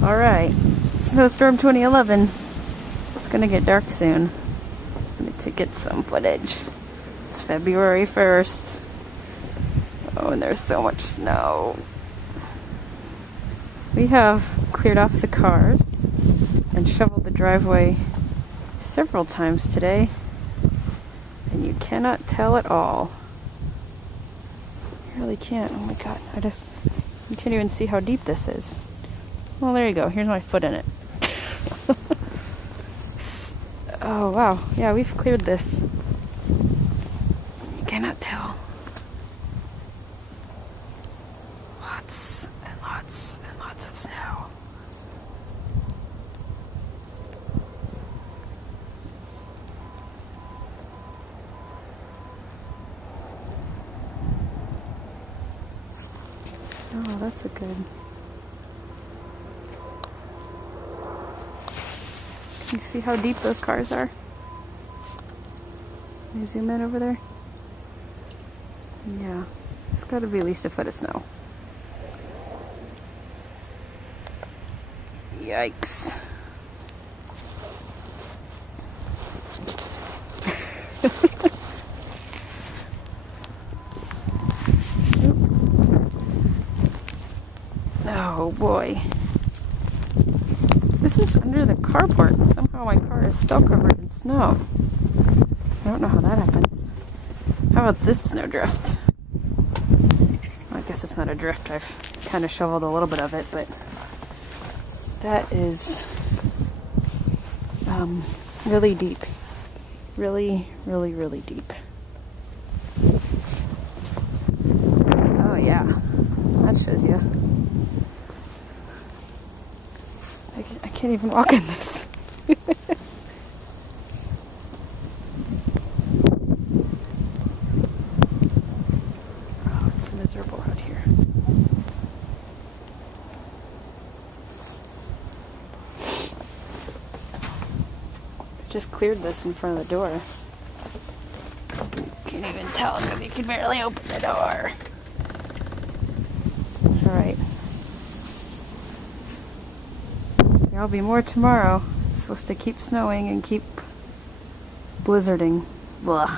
Alright, Snowstorm 2011. It's gonna get dark soon. I need to get some footage. It's February 1st. Oh, and there's so much snow. We have cleared off the cars and shoveled the driveway several times today, and you cannot tell at all. You really can't. Oh my god, you can't even see how deep this is. Well, there you go. Here's my foot in it. Oh wow, yeah, we've cleared this. You cannot tell. Lots and lots and lots of snow. Oh, that's a good. Can you see how deep those cars are? Can you zoom in over there? Yeah, it's got to be at least a foot of snow. Yikes. Oh boy. This is under the carport and somehow my car is still covered in snow. I don't know how that happens. How about this snowdrift? Well, I guess it's not a drift. I've kind of shoveled a little bit of it, but that is really deep. Really, really, really deep. Oh yeah, that shows you. I can't even walk in this. Oh, it's miserable out here. I just cleared this in front of the door. Can't even tell because you can barely open the door. Alright. There'll be more tomorrow. It's supposed to keep snowing and keep blizzarding. Blah.